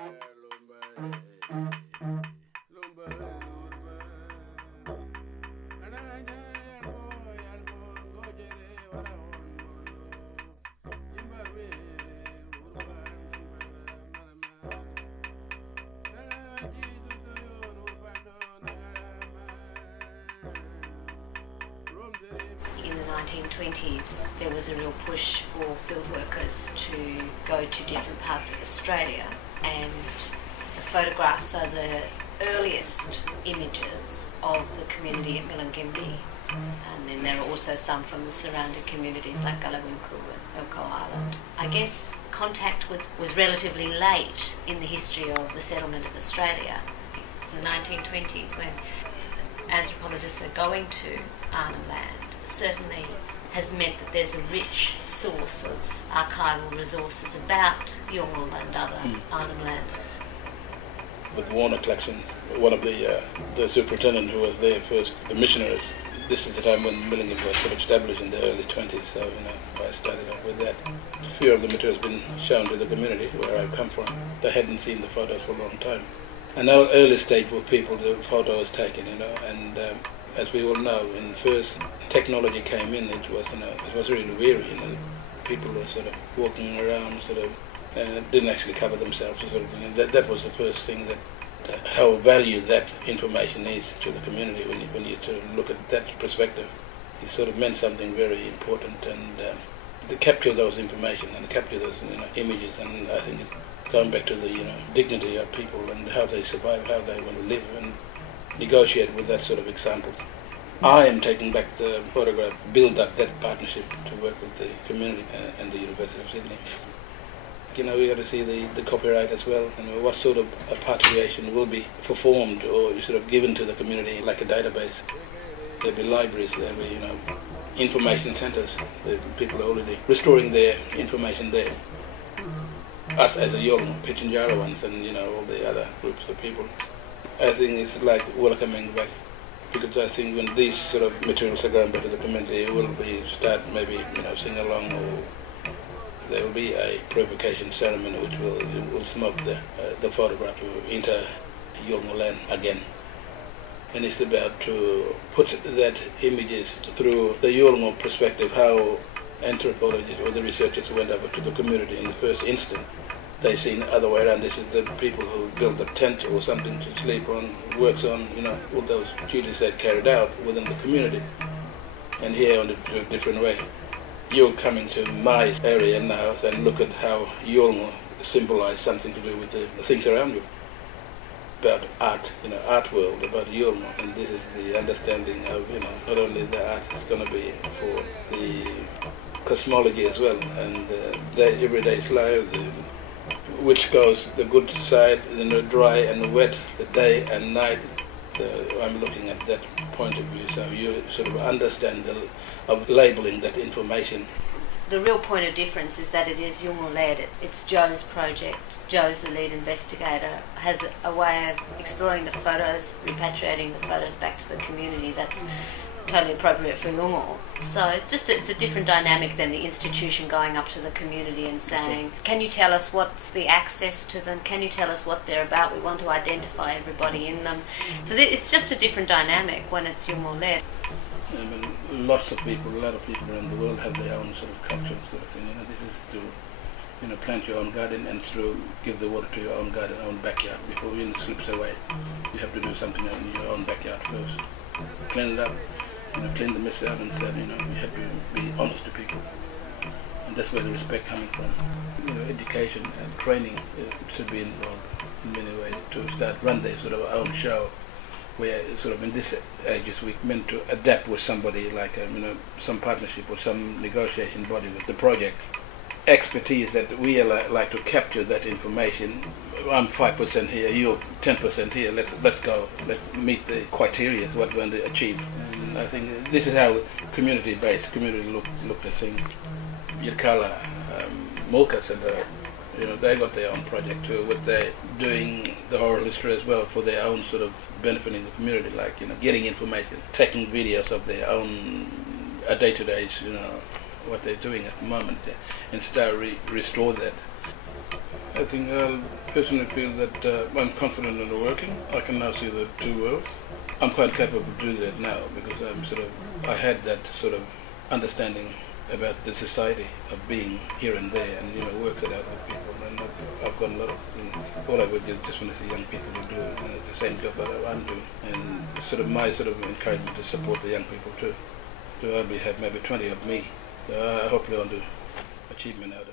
In the 1920s, there was a real push for field workers to go to different parts of Australia, and the photographs are the earliest images of the community at Milangimbi. And then there are also some from the surrounding communities like Galawinku and Elko Island. I guess contact was relatively late in the history of the settlement of Australia. It's the 1920s when anthropologists are going to Arnhem Land. Certainly has meant that there's a rich source of archival resources about Yolngu and other Arnhem Landers. With Warner collection, one of the superintendent who was there first, the missionaries, this is the time when Millingham was sort of established in the early 20s, so I started off with that. A few of the materials have been shown to the community where I come from. They hadn't seen the photos for a long time. An early stage were people, the photo was taken, and as we all know, when first technology came in, it was really weary. People were sort of walking around, didn't actually cover themselves. That was the first thing that how valued that information is to the community when you look at that perspective. It sort of meant something very important, and to capture those information and capture those images, and I think it's going back to the dignity of people and how they survive, how they want to live and negotiate with that sort of example. I am taking back the photograph, build up that partnership to work with the community and the University of Sydney. We got to see the copyright as well, and what sort of repatriation will be performed or sort of given to the community like a database. There'll be libraries, there'll be information centres. People are already restoring their information there. Us as a Yolngu, Pichinjara ones, and all the other groups of people. I think it's like welcoming back, because I think when these sort of materials are going back to the community, it will be start maybe sing along, or there will be a purification ceremony which will smoke the photograph into Yolngu land again. And it's about to put that images through the Yolngu perspective, how anthropologists or the researchers went over to the community in the first instance. They seen the other way around. This is the people who build a tent or something to sleep on, works on, all those duties they carried out within the community. And here on a different way. You're coming to my area now and look at how Yolngu symbolize something to do with the things around you. About art, art world, about Yolngu. And this is the understanding of, not only the art is going to be for the cosmology as well, and the everyday life, which goes the good side, the dry and the wet, the day and night. I'm looking at that point of view, so you sort of understand of labeling that information. The real point of difference is that it is Yolngu-led. It's Joe's project. Joe's the lead investigator, has a way of exploring the photos, repatriating the photos back to the community that's totally appropriate for Yolngu. So it's a different dynamic than the institution going up to the community and saying, can you tell us what's the access to them? Can you tell us what they're about? We want to identify everybody in them. So it's just a different dynamic when it's Yolngu-led. A lot of people around the world have their own sort of culture sort of thing. This is to plant your own garden and give the water to your own garden, own backyard. Before it slips away, you have to do something in your own backyard first. Clean it up, clean the mess out, and said, you have to be honest to people. And that's where the respect coming from. Education and training should be involved in many ways to start run their sort of own show, where sort of in this ages we meant to adapt with somebody like some partnership or some negotiation body with the project. Expertise that we like to capture that information. I'm 5% here, you're 10% here. Let's go. Let's meet the criteria. What we want to achieve. And I think this is how community-based look at things. Yirkala, Mulka Center, they got their own project too, which they're doing the oral history as well for their own sort of benefiting the community, like getting information, taking videos of their own day-to-days, what they're doing at the moment, and start restore that. I think I personally feel that I'm confident in working. I can now see the two worlds. I'm quite capable to do that now because I had that sort of understanding about the society of being here and there, and worked it out with people. And I've got a lot of things. All I would do just want to see young people to do the same job that I'm doing, and my encouragement to support the young people too. So I'll have maybe 20 of me. So I hopefully I'll do achievement out of it.